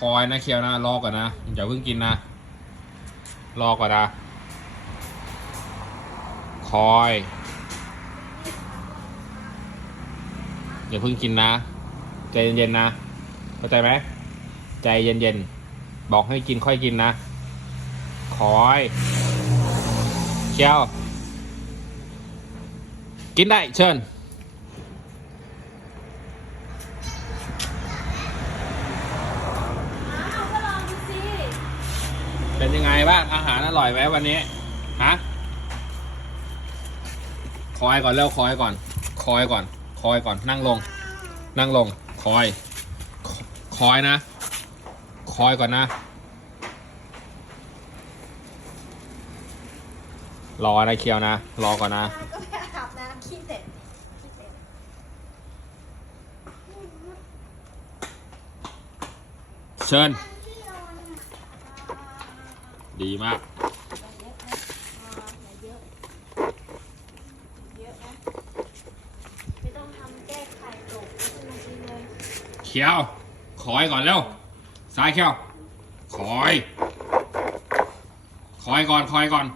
คอยนะเคียวนะรอก่อนนะอย่าเพิ่งกินนะรอก่อนนะคอยอย่าเพิ่งกินนะ ใจเย็นๆนะเข้าใจไหมใจเย็นๆบอกให้กินค่อยกินนะคอยเคียวกินได้เชิญ อ้าวก็ลองดูสิ เป็นยังไงบ้างอาหารอร่อยไหมวันนี้ฮะคอยก่อนเร็วคอยก่อน คอยก่อน คอยก่อนนั่งลง นั่งลงคอย คอยนะ คอยก่อนนะรอนะเคียวนะ รอก่อนนะก็ไปอาบน้ำขี้เต็ดขี้เต็ดเชิญ ดีมากเขียวคอยก่อนเร็วซ้ายเขียวคอยคอยก่อนคอยก่อน